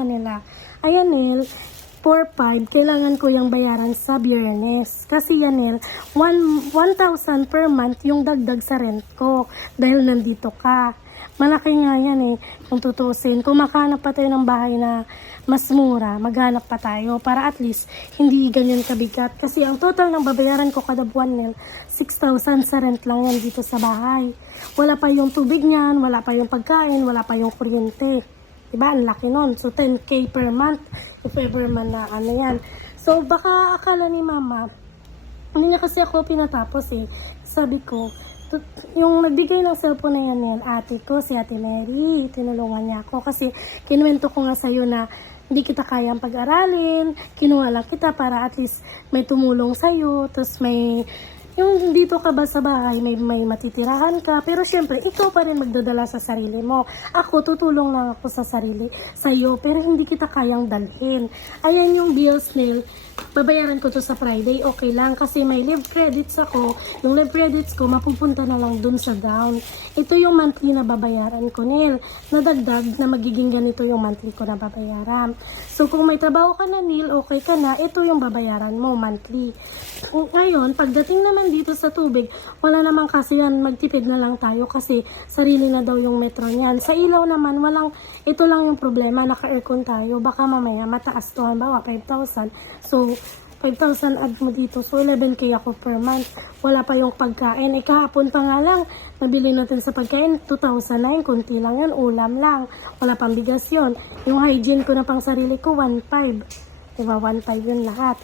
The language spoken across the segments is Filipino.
kanila. Ayan, Nel, 4,500, kailangan ko yung bayaran sa Biyernes. Kasi yan, Nel, 1,000 per month yung dagdag sa rent ko dahil nandito ka. Malaki nga yan kung tutusin. Kung makahanap pa tayo ng bahay na mas mura, maghanap pa tayo para at least hindi ganyan kabigat. Kasi ang total ng babayaran ko kada buwan, Nel, 6,000 sa rent lang yan dito sa bahay. Wala pa yung tubig niyan, wala pa yung pagkain, wala pa yung kuryente. Diba? Ang laki nun. So, 10K per month if ever man na yan. So, baka akala ni mama, hindi niya kasi ako pinatapos Sabi ko, yung nagbigay ng cellphone na yan, ate ko, si Ate Mary, tinulungan niya ako kasi kinuwento ko nga sa'yo na hindi kita kayang pag-aralin, kinuha lang kita para at least may tumulong sa'yo, tapos may, yung dito ka ba sa bahay, may matitirahan ka, pero syempre, ikaw pa rin magdadala sa sarili mo. Ako, tutulong lang ako sa sarili, sa'yo, pero hindi kita kayang dalhin. Ayan yung bills, Nel, babayaran ko to sa Friday, okay lang kasi may live credits ako. Yung live credits ko mapupunta na lang dun sa down. Ito yung monthly na babayaran ko, Nil. Nadagdag na magiging ganito yung monthly ko na babayaran. So kung may trabaho ka na, Nil, okay ka na, ito yung babayaran mo monthly. Ngayon, pagdating naman dito sa tubig, wala naman kasi yan, magtipid na lang tayo kasi sarili na daw yung metro niyan. Sa ilaw naman, ito lang yung problema, naka-aircon tayo. Baka mamaya mataas to, halimbawa 5,000. So, 5,000 add mo dito. So, 11K ako per month. Wala pa yung pagkain. Kahapon pa nga lang, nabili natin sa pagkain, 2,000 na yun. Kunti lang yun, ulam lang. Wala pang bigas yun. Yung hygiene ko na pang sarili ko, 1,500. Diba, 1,500 yun lahat.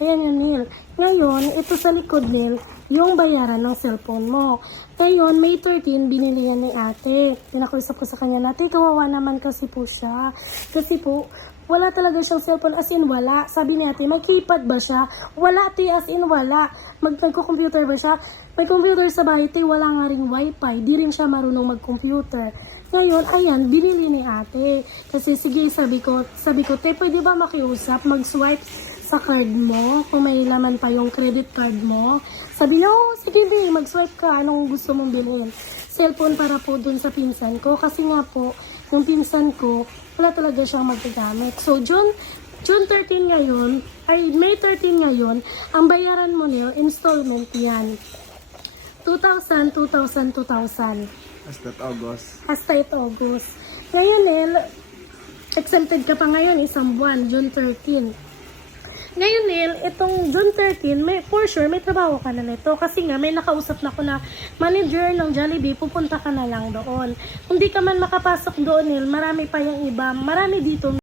Ayan yun, Nil. Ngayon, ito sa likod, Nil, yung bayaran ng cellphone mo. Ngayon, May 13, binili yan ni ate. Pinakuisap ko sa kanya, ate, kawawa naman kasi po siya. Kasi po, wala talaga siyang cellphone, as in wala. Sabi ni ate, may keypad ba siya? Wala, ate, as in wala. Nagko-computer ba siya? May computer sa bahay, ate, wala nga ring wifi. Di rin siya marunong mag-computer. Ngayon, ayan, binili ni ate. Kasi sige, sabi ko, te, pwede ba makiusap, mag-swipe sa card mo, kung may laman pa yung credit card mo? Sabi niya, oh, sige, mag-swipe ka, anong gusto mong bilhin? Cellphone para po dun sa pinsan ko, kasi nga po, yung pinsan ko, wala talaga siyang magagamit. So, June 13 ngayon, ay May 13 ngayon, ang bayaran mo, Nil, installment yan. 2,000, 2,000, 2,000. Hasta August. Hasta ito, August. Ngayon, Nil, exempted ka pa ngayon, isang buwan, June 13. Ngayon, Nil, itong June 13, for sure, may trabaho ka na nito. Kasi nga, may nakausap na ko na manager ng Jollibee, pupunta ka na lang doon. Kung di ka man makapasok doon, Nil, marami pa yung iba. Marami dito